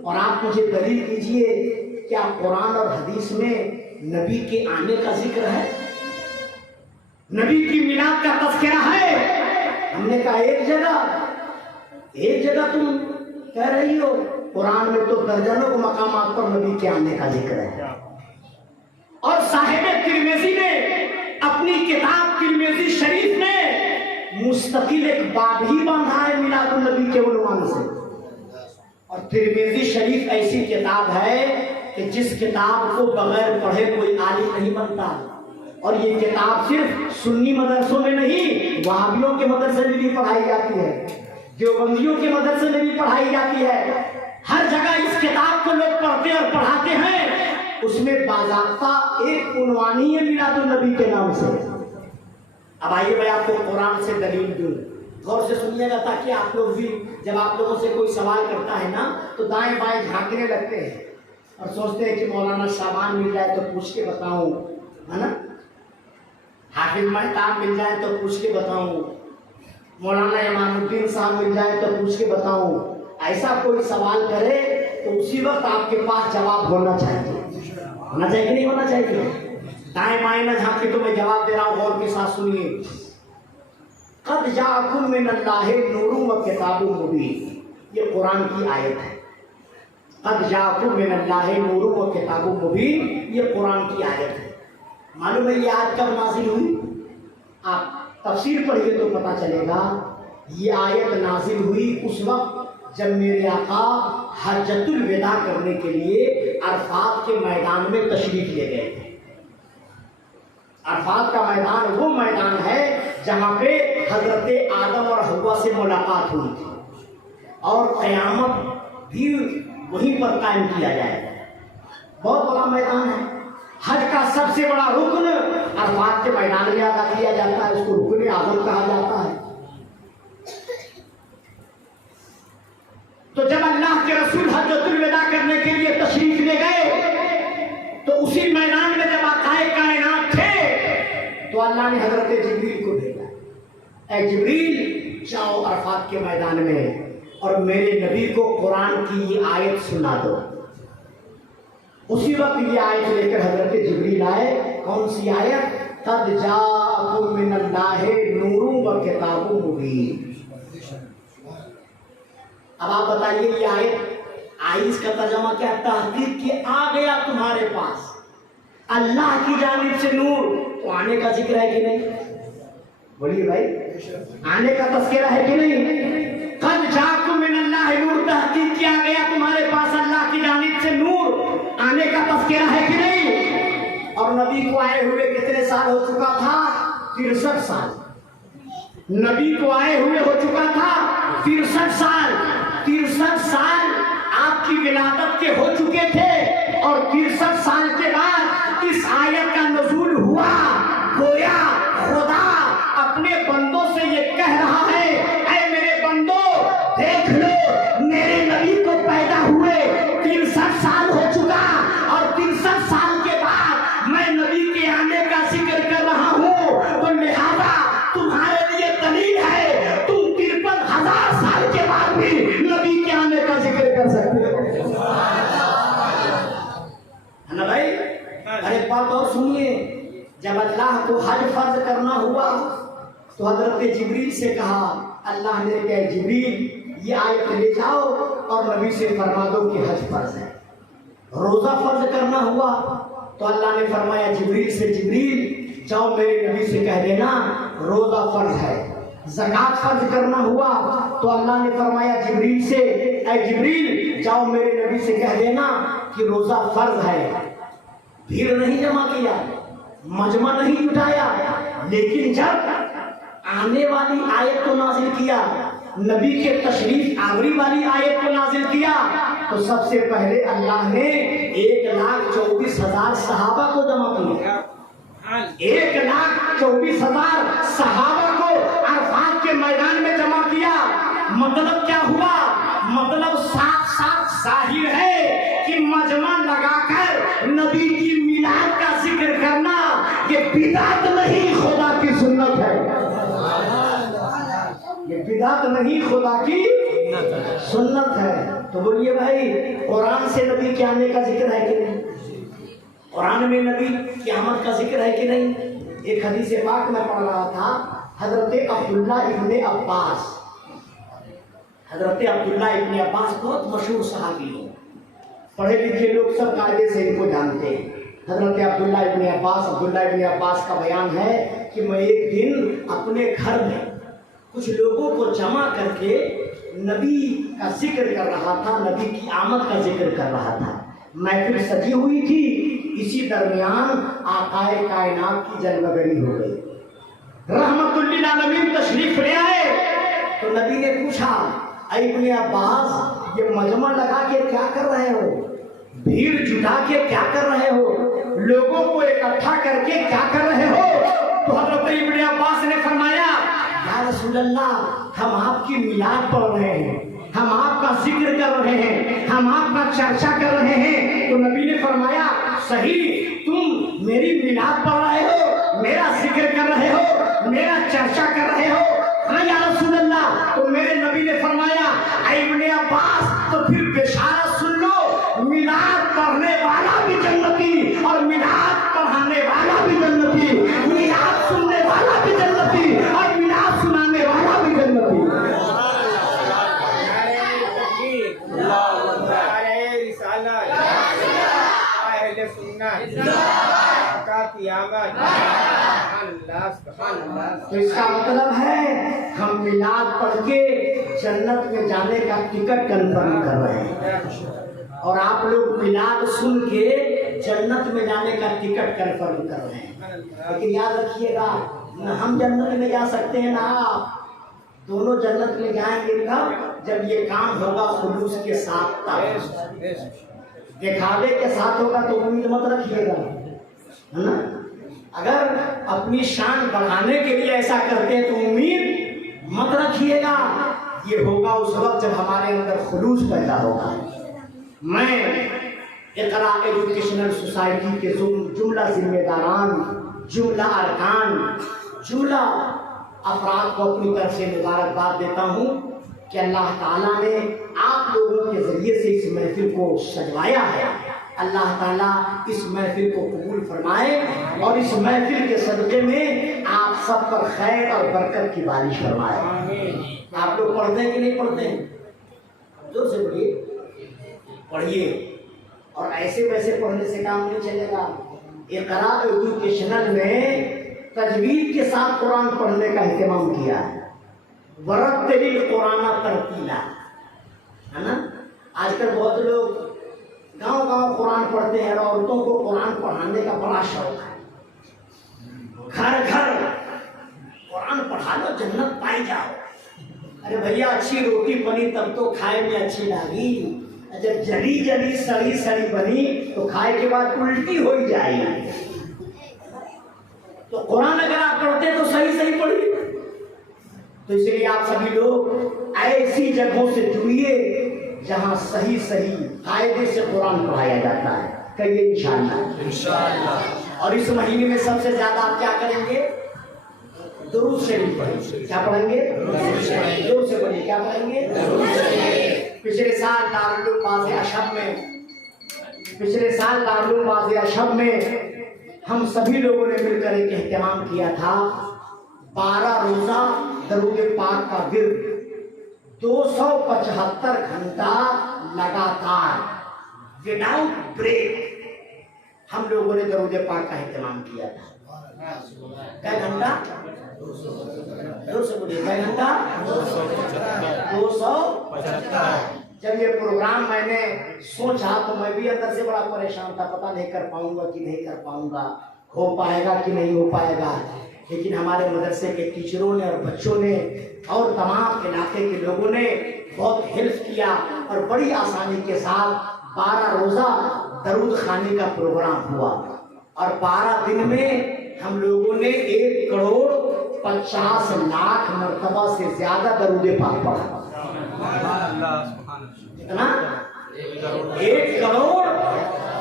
اور آپ مجھے دلیل دیجئے کیا قرآن اور حدیث میں نبی کے آنے کا ذکر ہے، نبی کی میلاد کا تذکرہ ہے؟ ہم نے کہا ایک جگہ تم کہہ رہی ہو، قرآن میں تو درجنوں مقامات پر نبی کے آنے کا ذکر ہے، اور صاحب ترمذی نے اپنی کتاب ترمذی شریف میں مستقل ایک باب ہی باندھا ہے میلاد النبی کے عنوان سے۔ اور ترمذی شریف ایسی کتاب ہے کہ جس کتاب کو بغیر پڑھے کوئی عالم نہیں بنتا، اور یہ کتاب صرف سنی مدرسوں میں نہیں، وہابیوں کے مدرسے میں بھی پڑھائی جاتی ہے، دیوبندیوں کے مدرسے میں بھی پڑھائی جاتی ہے، ہر جگہ اس کتاب کو لوگ پڑھتے اور پڑھاتے ہیں۔ اس میں باضابطہ ایک عنوان ہی ہے میلاد النبی کے نام سے۔ اب آئیے میں آپ کو قرآن سے دلیل دوں، غور سے سنیے گا تاکہ آپ لوگ بھی جب آپ لوگوں سے کوئی سوال کرتا ہے نا تو دائیں بائیں جھانکنے لگتے ہیں اور سوچتے ہیں کہ مولانا شعبان مل جائے تو پوچھ کے بتاؤں، ہے نا، حافظ مہتاب مل جائے تو پوچھ کے بتاؤں، مولانا امام الدین صاحب مل جائے تو پوچھ کے بتاؤں۔ ایسا کوئی سوال کرے تو اسی وقت آپ کے پاس جواب ہونا چاہیے کہ نہیں ہونا چاہیے؟ دائیں بائیں نہ جھانکے تو میں جواب دے رہا ہوں، غور کے ساتھ سنیے۔ قد جاءکم من اللہ نور و کتاب مبین، یہ قرآن کی آیت ہے۔ قد جاءکم من اللہ نور و کتاب مبین، یہ قرآن کی آیت ہے۔ معلوم ہے یہ آیت کب نازل ہوئی؟ آپ تفسیر پڑھیے تو پتہ چلے گا۔ یہ آیت نازل ہوئی اس وقت جب میرے آقا حجۃ الوداع کرنے کے لیے عرفات کے میدان میں تشریف لے گئے تھے۔ عرفات کا میدان وہ میدان ہے جہاں پہ حضرت آدم اور حوا سے ملاقات ہوئی تھی، اور قیامت بھی وہیں پر قائم کیا جائے گا۔ بہت بڑا میدان ہے، حج کا سب سے بڑا رکن عرفات کے میدان میں ادا کیا جاتا ہے، اس کو رکن اعظم کہا جاتا ہے۔ تو جب اللہ کے رسول حجۃ الوداع کرنے کے لیے تشریف لے گئے تو اسی अल्लाह ने हजरत जिब्रील को भेजा, ऐ जिब्रील जाओ अरफात के मैदान में और मेरे नबी को कुरान की ये आयत सुना दो। उसी वक्त ये आयत लेकर हजरत जिब्रील आए। कौन सी आयत? कद जाअकुम मिनल्लाहि नूरुन व किताबुम मुबीन। अब आप बताइए ये आयत आई, इसका तर्जुमा क्या? तहकीक कि आ गया तुम्हारे पास अल्लाह की जानिब से नूर। तो आने का जिक्र है कि नहीं? बोलिए भाई, आने का तस्करा है कि नहीं? कद जाअकुम मिनल्लाहि नूर, तहकीक किया गया तुम्हारे पास अल्लाह की जानिब से नूर, आने का तस्करा है कि नहीं? और नबी को आए हुए कितने साल हो चुका था? 63 साल। नबी को आए हुए हो चुका था 63 साल। 63 साल आपकी विलादत के हो चुके थे और 63 साल के बाद इस आयत का नुज़ूल हुआ। गोया खुदा अपने बंदों से ये कह रहा है, ऐ मेरे बंदो देख लो, मेरे नबी को पैदा हुए 63 साल हो चुका और 63 साल के बाद मैं नबी के आने का जिक्र कर रहा हूँ। तो लिहाजा तुम्हारे लिए दलील है, तुम 53,000 साल के बाद भी नबी के आने का जिक्र कर सकते हो, है ना भाई? अरे बात और सुनिए, जब अल्लाह को हज फर्ज करना हुआ तो हजरत जिब्रील से कहा, अल्लाह ने कहा जिब्रील ये आयत ले जाओ और नबी से फरमा दो कि हज फर्ज है। रोजा फर्ज करना हुआ तो अल्लाह ने फरमाया जिब्रील से, जिब्रील जाओ मेरे नबी से कह देना रोजा फर्ज है। ज़कात फर्ज करना हुआ तो अल्लाह ने फरमाया जिब्रील से, ऐ जिब्रील जाओ मेरे नबी से कह देना कि रोजा फर्ज है। भीड़ नहीं जमा किया, मजमा नहीं जुटाया, लेकिन जब आने वाली आयत को नाजिल किया, नबी के तशरीफ आवरी वाली आयत को नाजिल किया, तो सबसे पहले अल्लाह ने 1,24,000 सहाबा को जमा किया। 1,24,000 सहाबा को अरफात के मैदान में जमा किया। मतलब क्या हुआ? मतलब साफ साफ जाहिर है कि मजमा लगाकर नबी की मिलाद का जिक्र करना ये बिदअत नहीं, खुदा की सुन्नत है। ये बिदअत नहीं, खुदा की सुन्नत है। तो बोलिए भाई, कुरान से नबी के आने का जिक्र है कि नहीं? कुरान में नबी की आमद का जिक्र है कि नहीं? एक हदीस पाक में पढ़ रहा था, हजरत अब्दुल्ला इब्ने अब्बास, हजरत अब्दुल्ला इब्ने अब्बास बहुत मशहूर सहाबी हैं, पढ़े लिखे लोग सब कायदे से इनको जानते हैं। हजरत अब्दुल्ला इब्ने अब्बास का बयान है कि मैं एक दिन अपने घर में कुछ लोगों को जमा करके नबी का जिक्र कर रहा था, नबी की आमद का जिक्र कर रहा था। महफिल सजी हुई थी, इसी दरमियान आकाए कायनात की जन्मगरी हो गई, रहमतुल लिल आलमीन तशरीफ ले आए। तो नबी ने पूछा, इब्ने अब्बास ये मजमा लगा के क्या कर रहे हो? भीड़ जुटा के क्या कर रहे हो? लोगों को इकट्ठा करके क्या कर रहे हो? तो हजरत इब्ने अब्बास ने फरमाया, या रसूल अल्लाह, हम आपकी मिलाद पढ़ रहे हैं, हम आपका जिक्र कर रहे हैं, हम आपका चर्चा कर रहे हैं। तो नबी ने फरमाया, सही, तुम मेरी मिलाद पढ़ रहे हो, मेरा जिक्र कर रहे हो, मेरा चर्चा कर रहे हो, हाँ या रसूल अल्लाह। तो मेरे नबी ने फरमाया, इब्ने अब्बास, तो फिर बिशारत सुन लो, मिलाद पढ़ने वाला भी जन्नती और मिलाद पढ़ाने वाला भी जन्नती, मिलाद सुनने वाला भी जन्नती और मिलाद सुनाने वाला भी जन्नती। तो इसका मतलब है हम मिलाद पढ़ के जन्नत में जाने का टिकट कंफर्म कर रहे हैं, और आप लोग मिलाद सुन के जन्नत में जाने का टिकट कंफर्म कर रहे हैं। लेकिन याद रखिएगा, न हम जन्नत में जा सकते हैं ना आप, दोनों जन्नत में जाएंगे तब जब ये काम होगा खुलूस के साथ। दिखावे के साथ होगा तो उम्मीद मत रखिएगा, है ना? अगर अपनी शान बढ़ाने के लिए ऐसा करते हैं तो उम्मीद मत रखिएगा। ये होगा उस वक्त जब हमारे अंदर खुलूस पैदा होगा। मैं اقرا ایجوکیشنل سوسائٹی کے جملہ ذمہ داران، جملہ ارکان، جملہ افراد کو اپنی طرف سے مبارکباد دیتا ہوں کہ اللہ تعالیٰ نے آپ لوگوں کے ذریعے سے اس محفل کو سجوایا ہے۔ اللہ تعالیٰ اس محفل کو قبول فرمائے اور اس محفل کے صدقے میں آپ سب پر خیر اور برکت کی بارش فرمائے۔ آپ لوگ پڑھتے ہیں کہ نہیں پڑھتے ہیں؟ زور سے پڑھیے، پڑھیے، اور ایسے ویسے پڑھنے سے کام نہیں چلے گا۔ اقرا ایجوکیشنل میں تجوید کے ساتھ قرآن پڑھنے کا اہتمام کیا ہے، ورتل القرآن ترتیلا، ہے نا؟ آج کل بہت لوگ گاؤں گاؤں قرآن پڑھتے ہیں اور عورتوں کو قرآن پڑھانے کا بڑا شوق ہے، گھر گھر قرآن پڑھا لو جنت پائی جاؤ۔ ارے بھیا اچھی روٹی بنی تب تو کھائے میں اچھی لگی، جب جلی جلی سڑی سڑی بنی تو کھائے کے بعد الٹی ہو ہی جائے گی۔ تو قرآن اگر آپ پڑھتے تو صحیح صحیح پڑھیے۔ تو اس لیے آپ سبھی لوگ ایسی جگہوں سے جڑیے جہاں صحیح صحیح قاعدے سے قرآن پڑھایا جاتا ہے، کہیے انشاءاللہ۔ اور اس مہینے میں سب سے زیادہ آپ کیا کریں گے؟ درود شریف پڑھیں۔ کیا پڑھیں گے؟ زور سے پڑھیے، کیا پڑھیں گے؟ پچھلے سال دارالعلوم واضح اشب میں ہم سبھی لوگوں نے مل کر ایک اہتمام کیا تھا، 12 روزہ درود پاک کا ورد 275 گھنٹہ لگاتار وداؤٹ بریک ہم لوگوں نے درود پاک کا اہتمام کیا تھا۔ کیا گھنٹہ؟ 275۔ جب یہ پروگرام میں نے سوچا تو میں بھی اندر سے بڑا پریشان تھا، پتہ نہیں کر پاؤں گا کہ نہیں کر پاؤں گا، ہو پائے گا کہ نہیں ہو پائے گا۔ لیکن ہمارے مدرسے کے ٹیچروں نے اور بچوں نے اور تمام علاقے کے لوگوں نے بہت ہیلپ کیا اور بڑی آسانی کے ساتھ 12 روزہ درود خوانی کا پروگرام ہوا، اور 12 دن میں ہم لوگوں نے 1 کروڑ 50 لاکھ مرتبہ سے زیادہ درود پاک پڑھا۔ کتنا؟ 1 کروڑ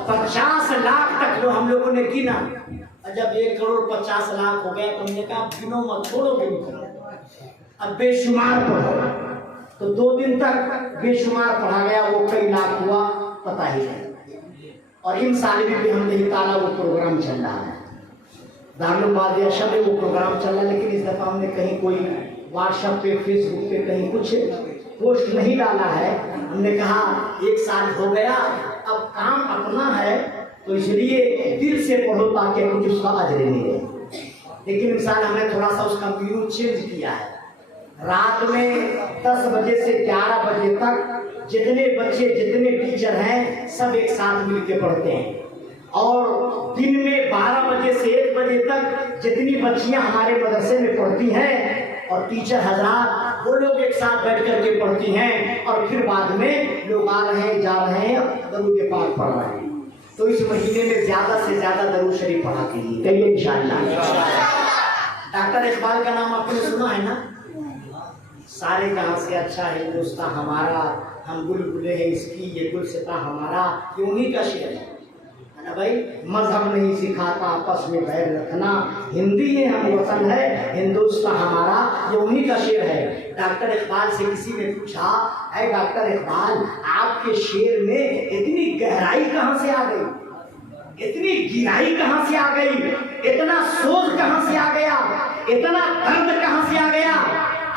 50 لاکھ تک جو ہم لوگوں نے گنا۔ جب 1 کروڑ 50 لاکھ ہو گیا تو ہم نے کہا گنو مت، چھوڑو گن کرو، اب بے شمار پڑھو۔ تو 2 دن تک بے شمار پڑھا گیا، وہ کئی لاکھ ہوا پتہ ہی نہیں۔ اور ان سال بھی ہم نے تعالیٰ وہ پروگرام چل رہا ہے، دارالعلوم واضح اشب میں وہ پروگرام چل رہا ہے، لیکن اس دفعہ ہم نے کہیں کوئی واٹس ایپ پہ فیس بک پہ کہیں کچھ پوسٹ نہیں ڈالا ہے۔ ہم نے کہا 1 سال ہو گیا، اب کام اپنا ہے تو اس لیے دل سے پڑھو تاکہ کچھ اس کا اجر ملے۔ لیکن اس سال ہم نے تھوڑا سا اس کا مینو چینج کیا ہے، رات میں 10 بجے سے 11 بجے تک جتنے بچے جتنے ٹیچر ہیں سب ایک ساتھ مل کے پڑھتے ہیں، اور دن میں 12 بجے سے 1 بجے تک جتنی بچیاں ہمارے مدرسے میں پڑھتی ہیں اور ٹیچر حضرات وہ لوگ ایک ساتھ بیٹھ کر کے پڑھتی ہیں، اور پھر بعد میں لوگ آ رہے ہیں جا رہے ہیں درود پاک پڑھ رہے ہیں۔ تو اس مہینے میں زیادہ سے زیادہ درود شریف پڑھا کیجیے، کہیے انشاءاللہ۔ ڈاکٹر اقبال کا نام آپ نے سنا ہے نا؟ سارے کہاں سے اچھا ہے ہندوستان ہمارا، ہم بلبلے ہیں اس کی، یہ گلستاں ہمارا، یہ انہی کا شعر ہے نا بھائی۔ مذہب نہیں سکھاتا آپس میں بیر رکھنا، ہندی ہے ہم وطن ہے ہندوستان ہمارا، یہ انہی کا شعر ہے۔ ڈاکٹر اقبال سے کسی نے پوچھا، اے ڈاکٹر اقبال آپ کے شعر میں اتنی گہرائی کہاں سے آ گئی، اتنی گہرائی کہاں سے آ گئی، اتنا سوز کہاں سے آ گیا، اتنا درد کہاں سے آ گیا؟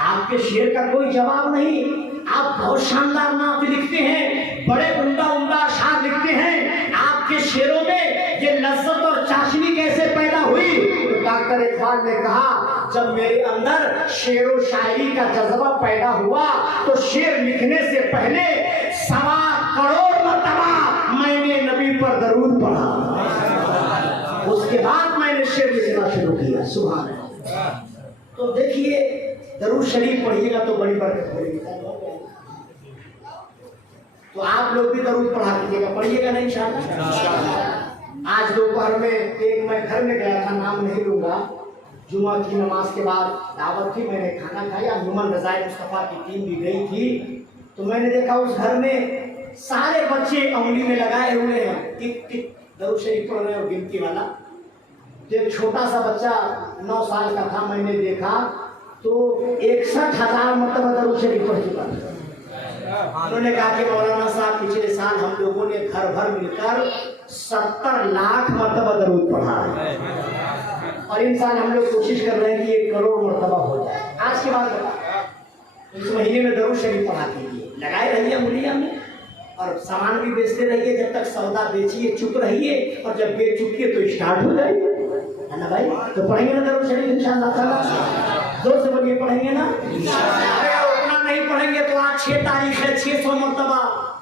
آپ کے شعر کا کوئی جواب نہیں۔ آپ بہت شاندار نعت لکھتے ہیں، بڑے عمدہ عمدہ اشعار لکھتے ہیں، آپ کے شعروں میں یہ لذت اور چاشنی کیسے پیدا ہوئی؟ تو ڈاکٹر اقبال نے کہا جب میرے اندر شعر و شاعری کا جذبہ پیدا ہوا تو شعر لکھنے سے پہلے 1.25 کروڑ مرتبہ میں نے نبی پر درود پڑھا، اس کے بعد میں نے شعر لکھنا شروع کیا۔ سبحان اللہ۔ تو دیکھیے درود شریف پڑھیے گا تو بڑی برکت ہوگی۔ تو آپ لوگ بھی درود پڑھا دیجیے گا، پڑھیے گا نا انشاءاللہ۔ آج دوپہر میں میں گھر میں گیا تھا، نام نہیں لوں گا، جمعہ کی نماز کے بعد دعوت تھی، میں نے کھانا کھایا، انجمن رضائے مصطفیٰ کی ٹیم بھی گئی تھی، تو میں نے دیکھا اس گھر میں सारे बच्चे उंगली में लगाए हुए हैं, टिक टिक दरूद शरीफ पढ़ रहे हैं, गिनती वाला। तो एक छोटा सा बच्चा 9 साल का था, मैंने देखा तो 61,000 मरतबा दरूद शरीफ पढ़ चुका था। उन्होंने कहा कि मौलाना साहब पिछले साल हम लोगों ने घर भर मिलकर 70 लाख मरतबा दरूद पढ़ा है, और इन साल हम लोग कोशिश कर रहे हैं कि 1 करोड़ मरतबा हो जाए। आज के बाद इस महीने में दरूद शरीफ पढ़ा कीजिए, लगाए रहिए उंगलियां में, और सामान भी बेचते रहिए, जब तक सौदा बेचिए चुप रहिए, और जब बेच चुकिए तो स्टार्ट हो जाइए, है ना भाई? तो पढ़ेंगे ना दरूद शरीफ इंशाअल्लाह ताला, जोर से बोलिए, पढ़ेंगे ना? अगर उतना नहीं पढ़ेंगे तो आज 6 तारीख है, 600 मरतबा,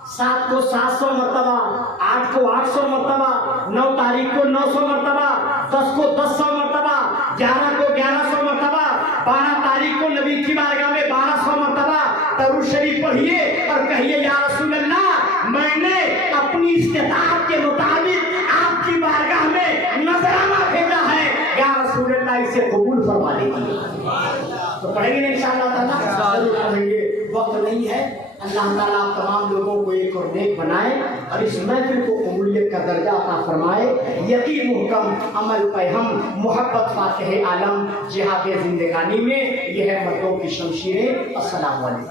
7 को 700 मरतबा, 8 को 800 मरतबा, 9 तारीख को 900 मरतबा, 10 को 1000 मरतबा, 11 को 1100 मरतबा, 12 तारीख को नबी की बारगाह में 1200 मरतबा दरूद शरीफ पढ़िए और कहिए या रसूल अल्लाह, मैंने अपनी इस्तिताअत के मुताबिक आपकी बारगाह में नजराना भेजा है, या रसूल अल्लाह इसे कबूल फरमा लीजिए। तो पढ़ेंगे इंशाअल्लाह ताला, जरूर पढ़ेंगे, वक्त नहीं है। अल्लाह ताला आप तमाम लोगों को एक और नेक बनाए और इस महफिल को कबूलियत का दर्जा अता फरमाए। यकीन मुहकम अमल पैहम मोहब्बत फातिह आलम जिहाद जिंदगानी में यह मर्दों की शमशीरें। अस्सलाम वालेकुम।